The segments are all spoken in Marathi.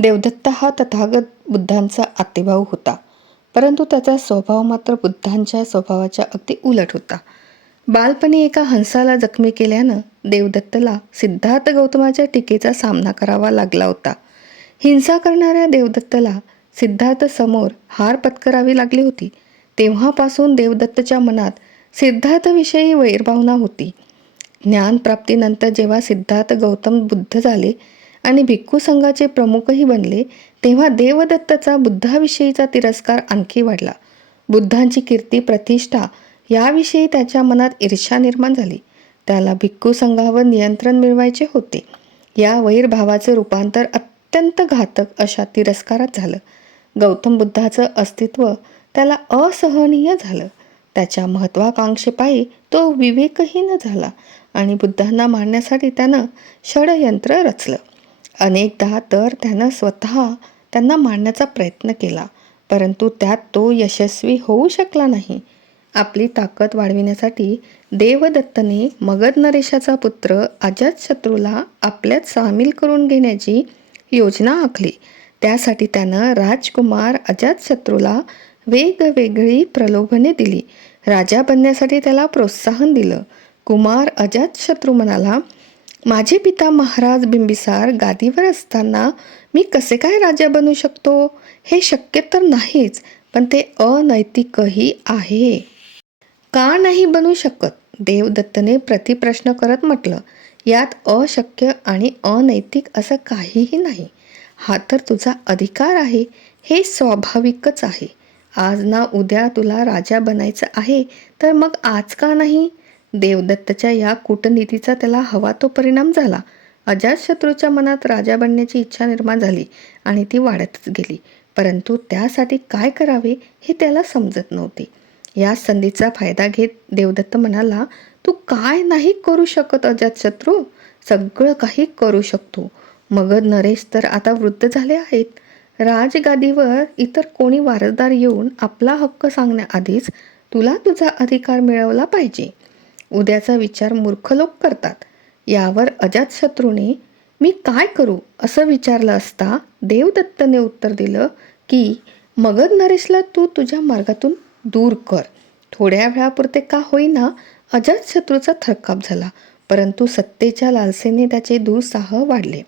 देवदत्त हा तथागत बुद्धांचा आतेभाऊ होता. परंतु त्याचा स्वभाव मात्र बुद्धांच्या स्वभावाच्या अगदी उलट होता. बालपणी एका हंसाला जखमी केल्यानं देवदत्तला सिद्धार्थ गौतमाच्या टीकेचा सामना करावा लागला होता. हिंसा करणाऱ्या देवदत्तला सिद्धार्थ समोर हार पत्करावी लागली होती. तेव्हापासून देवदत्तच्या मनात सिद्धार्थविषयी वैरभावना होती. ज्ञानप्राप्तीनंतर जेव्हा सिद्धार्थ गौतम बुद्ध झाले आणि भिक्खू संघाचे प्रमुखही बनले तेव्हा देवदत्तचा बुद्धाविषयीचा तिरस्कार आणखी वाढला. बुद्धांची कीर्ती प्रतिष्ठा याविषयी त्याच्या मनात ईर्ष्या निर्माण झाली. त्याला भिक्खू संघावर नियंत्रण मिळवायचे होते. या वैरभावाचे रूपांतर अत्यंत घातक अशा तिरस्कारात झालं. गौतम बुद्धाचं अस्तित्व त्याला असहनीय झालं. त्याच्या महत्वाकांक्षेपायी तो विवेकहीन झाला आणि बुद्धांना मारण्यासाठी त्यानं षडयंत्र रचलं. अनेकदा तर त्यानं स्वतः त्यांना मारण्याचा प्रयत्न केला परंतु त्यात तो यशस्वी होऊ शकला नाही. आपली ताकद वाढविण्यासाठी देवदत्तने मगध नरेशाचा पुत्र अजातशत्रूला आपल्यात सामील करून घेण्याची योजना आखली. त्यासाठी त्यानं राजकुमार अजातशत्रूला वेगवेगळी प्रलोभने दिली. राजा बनण्यासाठी त्याला प्रोत्साहन दिलं. कुमार अजातशत्रू म्हणाला माझे पिता महाराज बिंबिसार गादीवर असताना मी कसे काय राजा बनू शकतो? हे शक्य तर नाहीच पण ते अनैतिकही आहे. का नाही बनू शकत? देवदत्तने प्रतिप्रश्न करत म्हटलं यात अशक्य आणि अनैतिक असं काहीही नाही. हा तर तुझा अधिकार आहे हे स्वाभाविकच आहे. आज ना उद्या तुला राजा बनायचं आहे तर मग आज का नाही? देवदत्तच्या या कूटनीतीचा त्याला हवा तो परिणाम झाला. अजातशत्रूच्या मनात राजा बनण्याची इच्छा निर्माण झाली आणि ती वाढतच गेली. परंतु त्यासाठी काय करावे हे त्याला समजत नव्हते. या संधीचा फायदा घेत देवदत्त म्हणाला तू काय नाही करू शकत अजातशत्रू? सगळं काही करू शकतो. मगध नरेश तर आता वृद्ध झाले आहेत. राजगादीवर इतर कोणी वारसदार येऊन आपला हक्क सांगण्याआधीच तुला तुझा अधिकार मिळवला पाहिजे. उद्याचा विचार मूर्ख लोक करतात. यावर अजातशत्रूने मी काय करू असं विचारलं असता देवदत्तने उत्तर दिलं की मगध नरेशला तू तुझ्या मार्गातून दूर कर. थोड्या वेळापुरते का होईना अजातशत्रूचा थरकाप झाला परंतु सत्तेच्या लालसेने त्याचे दुःसाह वाढले.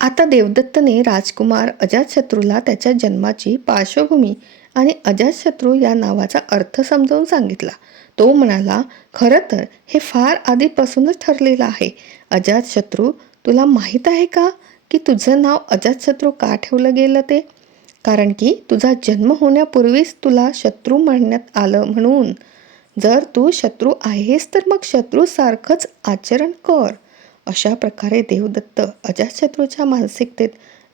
आता देवदत्तने राजकुमार अजातशत्रूला त्याच्या जन्माची पार्श्वभूमी आणि अजातशत्रू या नावाचा अर्थ समजावून सांगितला. तो म्हणाला खरं तर हे फार आधीपासूनच ठरलेलं आहे. अजातशत्रू तुला माहीत आहे का की तुझं नाव अजातशत्रू का ठेवलं गेलं ते? कारण की तुझा जन्म होण्यापूर्वीच तुला शत्रू म्हणण्यात आलं म्हणून. जर तू शत्रू आहेस तर मग शत्रूसारखंच आचरण कर. अशा प्रकारे देवदत्त अजातशत्रूच्या मानसिकतेत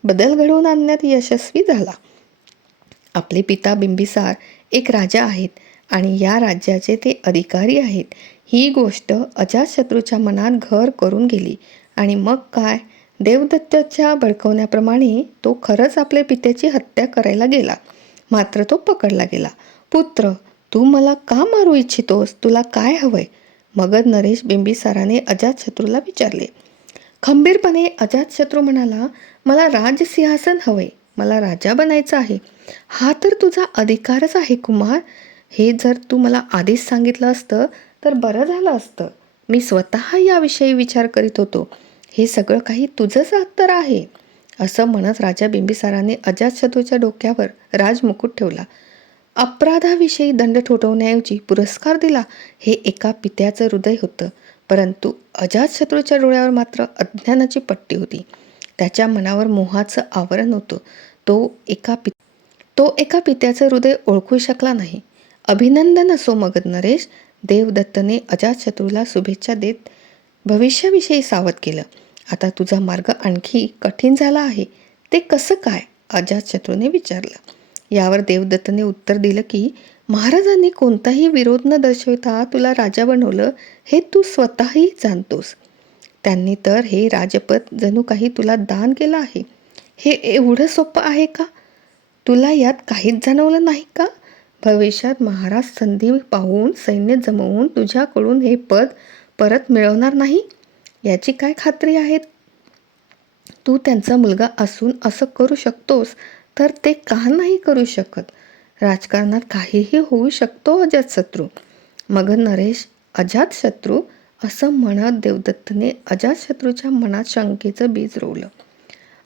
बदल घडवून आणण्यात यशस्वी झाला. आपले पिता बिंबिसार एक राजा आहेत आणि या राज्याचे ते अधिकारी आहेत. ही गोष्ट अजातशत्रूच्या मनात घर करून गेली. आणि मग काय? देवदत्ताच्या भडकवण्याप्रमाणे तो खरंच आपल्या पित्याची हत्या करायला गेला. मात्र तो पकडला गेला. पुत्र तू मला का मारू इच्छितोस? तुला काय हवंय? मगध नरेश बिंबिसाराने अजातशत्रूला विचारले. खंबीरपणे अजातशत्रू म्हणाला मला राजसिंहासन हवंय. मला राजा बनायचं आहे. हा तर तुझा अधिकारच आहे कुमार. हे जर तू मला आधीच सांगितलं असतं तर बरं झालं असतं. मी स्वतः याविषयी विचार करीत होतो. हे सगळं काही तुझंच तर आहे. असं म्हणत राजा बिंबिसाराने अजातशत्रूच्या डोक्यावर राजमुकुट ठेवला. अपराधाविषयी दंड ठोठवण्याऐवजी पुरस्कार दिला हे एका पित्याचं हृदय होतं. परंतु अजातशत्रूच्या डोळ्यावर मात्र अज्ञानाची पट्टी होती. त्याच्या मनावर मोहाचं आवरण होतं तो एका पि तो एका पित्याचं हृदय ओळखू शकला नाही. अभिनंदन असो मगध नरेश देवदत्तने अजातशत्रूला शुभेच्छा देत भविष्याविषयी सावध केलं. आता तुझा मार्ग आणखी कठीण झाला आहे. ते कसं काय? अजातशत्रूने विचारलं. यावर देवदत्तने उत्तर दिलं की महाराजांनी कोणताही विरोध न दर्शवता तुला राजा बनवलं हे तू स्वतःही जाणतोस. त्यांनी तर हे राजपद जणू काही तुला दान केलं आहे. हे एवढं सोपं आहे का? तुला यात काहीच जाणवलं नाही का? भविष्यात महाराज संधी पाहून सैन्य जमवून तुझ्याकडून हे पद परत मिळवणार नाही? याची काय खात्री आहे तू त्यांचा मुलगा असून असं करू शकतोस तर ते का नाही करू शकत? राजकारणात काहीही होऊ शकतो अजातशत्रू मग नरेश अजातशत्रू असं म्हणत देवदत्तने अजातशत्रूच्या मनात शंकेचं बीज रोवलं.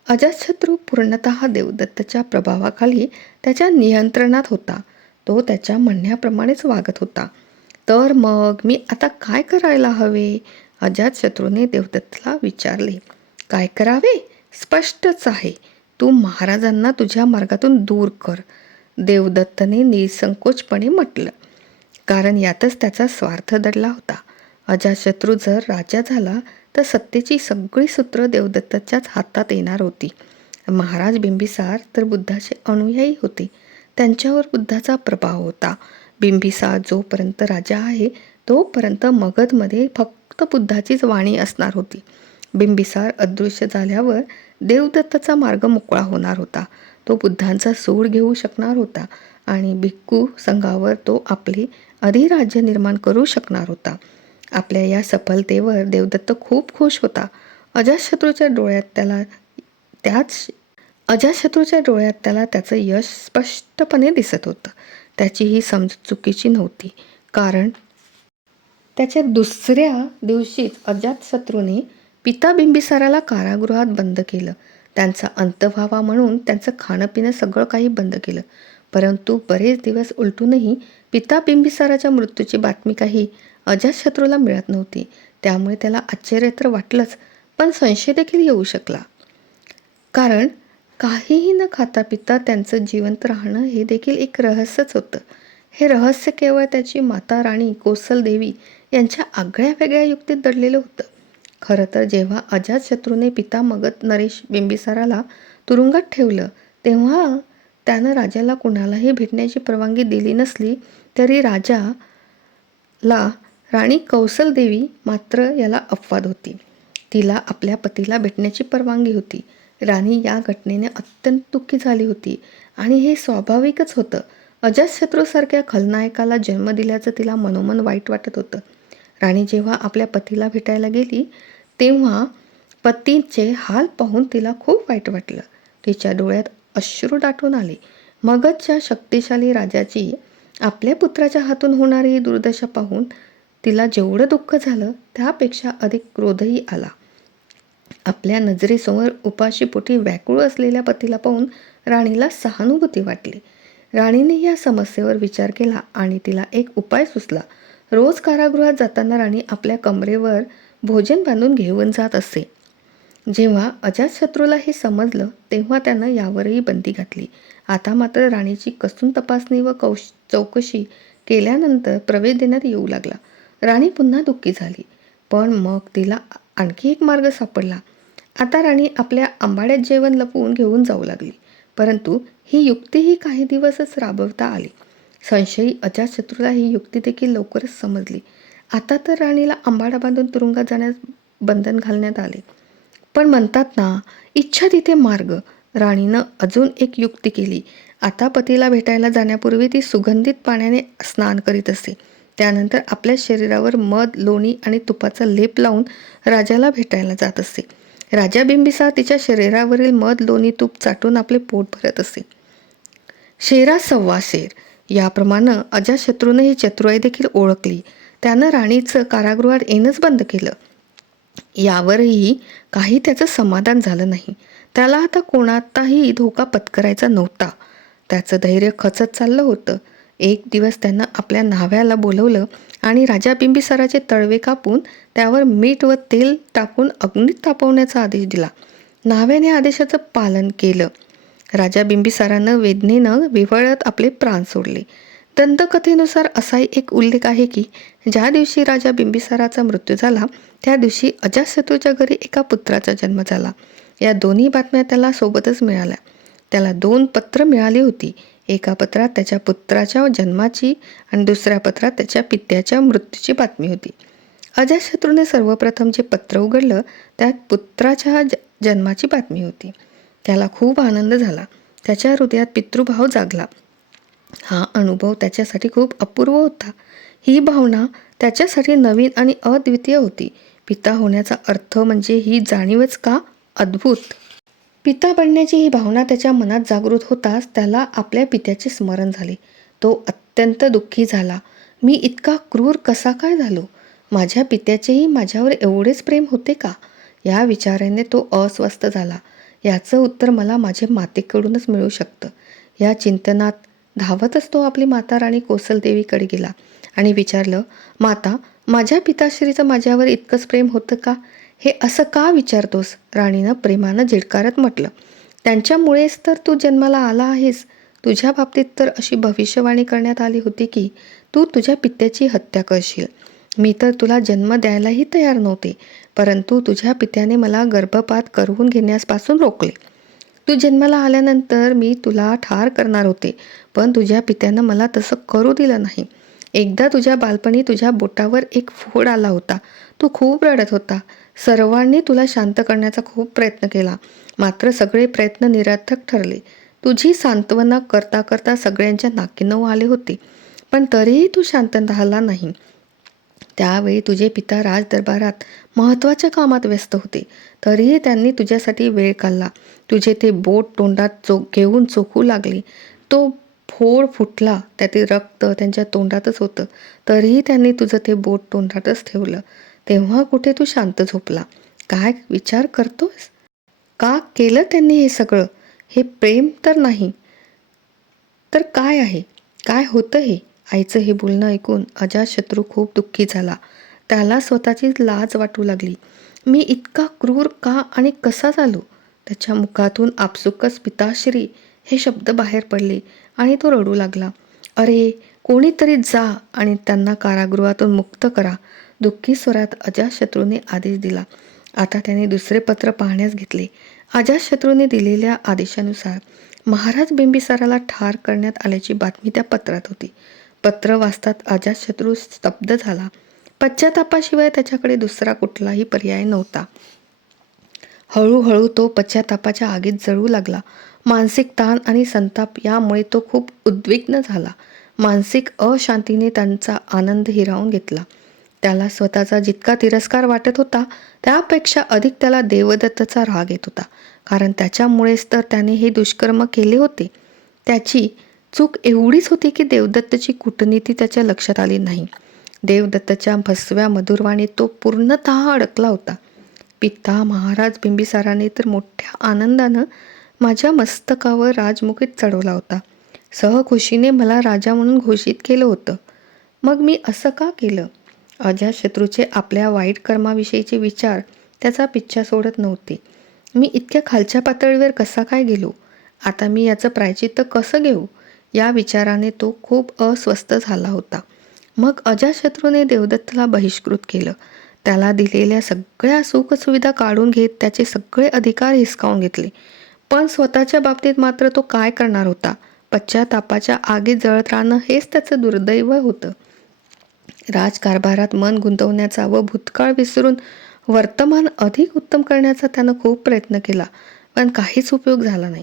अजातशत्रू पूर्णतः देवदत्तच्या प्रभावाखाली त्याच्या नियंत्रणात होता. तो त्याच्या म्हणण्याप्रमाणेच वागत होता. तर मग मी आता काय करायला हवे? अजातशत्रूने देवदत्तला विचारले. काय करावे? स्पष्टच आहे. तू महाराजांना तुझ्या मार्गातून दूर कर. देवदत्तने निसंकोचपणे म्हटलं. कारण यातच त्याचा स्वार्थ दडला होता. अजातशत्रू जर राजा झाला तर सत्तेची सगळी सूत्र देवदत्ताच्याच हातात येणार होती. महाराज बिंबिसार तर बुद्धाचे अनुयायी होते. त्यांच्यावर बुद्धाचा प्रभाव होता. बिंबिसार जोपर्यंत राजा आहे तोपर्यंत मगधमध्ये फक्त बुद्धाचीच वाणी असणार होती. बिंबिसार अदृश्य झाल्यावर देवदत्ताचा मार्ग मोकळा होणार होता. तो बुद्धांचा सूड घेऊ शकणार होता आणि भिक्खू संघावर तो आपले अधिराज्य निर्माण करू शकणार होता. आपल्या या सफलतेवर देवदत्त खूप खुश होता. अजातशत्रूच्या डोळ्यात त्याला त्याच अजातशत्रूच्या डोळ्यात त्याला त्याचं यश स्पष्टपणे दिसत होतं. त्याची ही समज चुकीची नव्हती. कारण त्याच्या दुसऱ्या दिवशीच अजातशत्रूने पिता बिंबिसाराला कारागृहात बंद केलं. त्यांचा अंत व्हावा म्हणून त्यांचं खाणंपिणं सगळं काही बंद केलं. परंतु बरेच दिवस उलटूनही पिता बिंबिसाराच्या मृत्यूची बातमी काही अजातशत्रूला मिळत नव्हती. त्यामुळे त्याला आश्चर्य तर वाटलंच पण संशय देखील येऊ शकला. कारण काहीही न खाता पिता त्यांचं जिवंत राहणं हे देखील एक रहस्यच होतं. हे रहस्य केवळ त्याची माता राणी कोसल देवी यांच्या आगळ्या वेगळ्या युक्तीत दडलेलं होतं. खरं तर जेव्हा अजातशत्रूने पिता मगध नरेश बिंबिसाराला तुरुंगात ठेवलं तेव्हा त्यानं राजाला कुणालाही भेटण्याची परवानगी दिली नसली तरी राजाला राणी कौसलदेवी मात्र याला अपवाद होती. तिला आपल्या पतीला भेटण्याची परवानगी होती. राणी या घटनेने अत्यंत दुःखी झाली होती आणि हे स्वाभाविकच होतं. अजातशत्रूसारख्या खलनायकाला जन्म दिल्याचं तिला मनोमन वाईट वाटत होतं. राणी जेव्हा आपल्या पतीला भेटायला गेली तेव्हा पतीचे हाल पाहून तिला खूप वाईट वाटलं. तिच्या डोळ्यात अश्रू दाटून आले. मगधच्या शक्तिशाली राजाची आपल्या पुत्राच्या हातून होणारी दुर्दशा पाहून तिला जेवढं दुःख झालं त्यापेक्षा अधिक क्रोधही आला. आपल्या नजरेसमोर उपाशीपोटी व्याकुळ असलेल्या पतीला पाहून राणीला सहानुभूती वाटली. राणीने या समस्येवर विचार केला आणि तिला एक उपाय सुचला. रोज कारागृहात जाताना राणी आपल्या कमरेवर भोजन बांधून घेऊन जात असे. जेव्हा अजातशत्रूला हे समजलं तेव्हा त्यानं यावरही बंदी घातली. आता मात्र राणीची कसून तपासणी व कौश चौकशी केल्यानंतर प्रवेश देण्यात येऊ लागला. राणी पुन्हा दुःखी झाली. पण मग तिला आणखी एक मार्ग सापडला. आता राणी आपल्या आंबाड्यात जेवण लपवून घेऊन जाऊ लागली. परंतु ही युक्तीही काही दिवसच राबवता आली. संशयी अजातशत्रूला ही युक्ती देखील लवकरच समजली. आता तर राणीला आंबाडा बांधून तुरुंगात जाण्यास बंधन घालण्यात आले. पण म्हणतात ना इच्छा तिथे मार्ग. राणीनं अजून एक युक्ती केली. आता पतीला भेटायला जाण्यापूर्वी ती सुगंधित पाण्याने स्नान करीत असे. त्यानंतर आपल्या शरीरावर मध लोणी आणि तुपाचा लेप लावून राजाला भेटायला जात असे. राजा बिंबिसा तिच्या शरीरावरील मध लोणी तूप चाटून आपले पोट भरत असे. शेरा सव्वा शेर. याप्रमाणे अजाशत्रूने ही चतुराई देखील ओळखली. त्यानं राणीचं कारागृहात येणंच बंद केलं. यावरही काही त्याचं समाधान झालं नाही. त्याला आता कोणाचाही धोका पत्करायचा नव्हता. त्याचं धैर्य खचत चाललं होतं. एक दिवस त्यानं आपल्या न्हाव्याला बोलवलं आणि राजा बिंबिसाराचे तळवे कापून त्यावर मीठ व तेल टाकून अग्नीत तापवण्याचा आदेश दिला. न्हाव्याने आदेशाचं पालन केलं. राजा बिंबिसारानं वेदनेनं विवळत आपले प्राण सोडले. दंतकथेनुसार असाही एक उल्लेख आहे की ज्या दिवशी राजा बिंबिसाराचा मृत्यू झाला त्या दिवशी अजातशत्रूच्या घरी एका पुत्राचा जन्म झाला. या दोन्ही बातम्या त्याला सोबतच मिळाल्या. त्याला दोन पत्र मिळाली होती. एका पत्रात त्याच्या पुत्राच्या जन्माची आणि दुसऱ्या पत्रात त्याच्या पित्याच्या मृत्यूची बातमी होती. अजातशत्रूने सर्वप्रथम जे पत्र उघडलं त्यात पुत्राच्या ज जन्माची बातमी होती. त्याला खूप आनंद झाला. त्याच्या हृदयात पितृभाव जागला. हा अनुभव त्याच्यासाठी खूप अपूर्व होता. ही भावना त्याच्यासाठी नवीन आणि अद्वितीय होती. पिता होण्याचा अर्थ म्हणजे ही जाणीवच का? अद्भुत! पिता बनण्याची ही भावना त्याच्या मनात जागृत होताच त्याला आपल्या पित्याचे स्मरण झाले. तो अत्यंत दुःखी झाला. मी इतका क्रूर कसा काय झालो? माझ्या पित्याचेही माझ्यावर एवढेच प्रेम होते का? या विचाराने तो अस्वस्थ झाला. याचं उत्तर मला माझ्या मातेकडूनच मिळू शकतं. या चिंतनात धावतच तो आपली माता राणी कोसलदेवीकडे गेला आणि विचारलं माता माझ्या पिताश्रीचं माझ्यावर इतकंच प्रेम होतं का? हे असं का विचारतोस? राणीनं प्रेमानं झिडकारत म्हटलं. त्यांच्यामुळेच तर तू जन्माला आला आहेस. तुझ्या बाबतीत तर अशी भविष्यवाणी करण्यात आली होती की तू तुझ्या पित्याची हत्या करशील. मी तर तुला जन्म द्यायलाही तयार नव्हते परंतु तुझ्या पित्याने मला गर्भपात करून घेण्यापासून रोखले. तू जन्माला आल्यानंतर मी तुला ठार करणार होते पण तुझ्या पित्यानं मला तसं करू दिलं नाही. एकदा तुझ्या बालपणी तुझ्या बोटावर एक फोड आला होता. तू खूप रडत होता. सर्वांनी तुला शांत करण्याचा खूप प्रयत्न केला. मात्र सगळे प्रयत्न निरर्थक ठरले. तुझी सांत्वना करता करता सगळ्यांच्या नाकीनऊ आले होते. पण तरीही तू शांत राहिला नाही. त्यावेळी तुझे पिता राजदरबारात महत्त्वाच्या कामात व्यस्त होते. तरीही त्यांनी तुझ्यासाठी वेळ काढला. तुझे ते बोट तोंडात चो घेऊन चोखू लागले. तो फोड फुटला. त्यातील रक्त त्यांच्या तोंडातच होतं. तरीही त्यांनी तुझं ते बोट तोंडातच ठेवलं. तेव्हा कुठे तू शांत झोपला? काय विचार करतोस का केलं त्यांनी हे सगळं? हे प्रेम तर नाही. तर काय आहे? काय होतं हे? आईचं हे बोलणं ऐकून अजातशत्रू खूप दुःखी झाला. त्याला स्वतःची लाज वाटू लागली. मी इतका क्रूर का आणि कसा झालो? त्याच्या मुखातून आपसुकच पिताश्री हे शब्द बाहेर पडले आणि तो रडू लागला. अरे कोणीतरी जा आणि त्यांना कारागृहातून मुक्त करा. दुःखी स्वरात अजातशत्रूने आदेश दिला. आता त्याने दुसरे पत्र पाहण्यास घेतले. अजातशत्रूने दिलेल्या आदेशानुसार महाराज बिंबिसाराला ठार करण्यात आल्याची बातमी त्या पत्रात होती. पत्र वाचतात अजातशत्रू स्तब्ध झाला. पश्चातापाशिवाय त्याच्याकडे दुसरा कुठलाही पर्याय नव्हता. हळूहळू तो पश्चातापाच्या आगीत जळू लागला. मानसिक ताण आणि संताप यामुळे तो खूप उद्विग्न झाला. मानसिक अशांतीने त्यांचा आनंद हिरावून घेतला. त्याला स्वतःचा जितका तिरस्कार वाटत होता त्यापेक्षा अधिक त्याला देवदत्तचा राग येत होता. कारण त्याच्यामुळेच तर त्याने हे दुष्कर्म केले होते. त्याची चूक एवढीच होती की देवदत्तची कूटनीती त्याच्या लक्षात आली नाही. देवदत्तच्या भसव्या मधुरवाणीत तो पूर्णतः अडकला होता. पिता महाराज बिंबिसाराने तर मोठ्या आनंदानं माझ्या मस्तकावर राजमुकुट चढवला होता. सहखुशीने मला राजा म्हणून घोषित केलं होतं. मग मी असं का केलं? अजातशत्रूचे आपल्या वाईट कर्माविषयीचे विचार त्याचा पिच्छा सोडत नव्हते. मी इतक्या खालच्या पातळीवर कसा काय गेलो? आता मी याचं प्रायचित्त कसं घेऊ? या विचाराने तो खूप अस्वस्थ झाला होता. मग अजातशत्रूने देवदत्तला बहिष्कृत केलं. त्याला दिलेल्या सगळ्या सुखसुविधा काढून घेत त्याचे सगळे अधिकार हिसकावून घेतले. पण स्वतःच्या बाबतीत मात्र तो काय करणार होता? पश्चातापाच्या आगीत जळत राहणं हेच त्याचं दुर्दैव होतं. राजकारभारात मन गुंतवण्याचा व भूतकाळ विसरून वर्तमान अधिक उत्तम करण्याचा त्यानं खूप प्रयत्न केला पण काहीच उपयोग झाला नाही.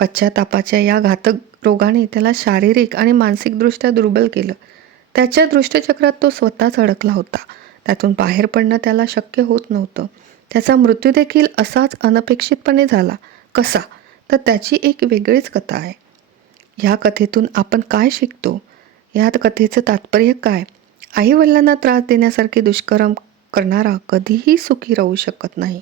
पश्चातापाच्या या घातक रोगाने त्याला शारीरिक आणि मानसिकदृष्ट्या दुर्बल केलं. त्याच्या दृष्टचक्रात तो स्वतःच अडकला होता. त्यातून बाहेर पडणं त्याला शक्य होत नव्हतं. त्याचा मृत्यू देखील असाच अनपेक्षितपणे झाला. कसा? तर त्याची एक वेगळीच कथा आहे. ह्या कथेतून आपण काय शिकतो? या कथेचं तात्पर्य काय? आई वडिलांना त्रास देण्यासारखे दुष्कर्म करणारा कधीही सुखी राहू शकत नाही.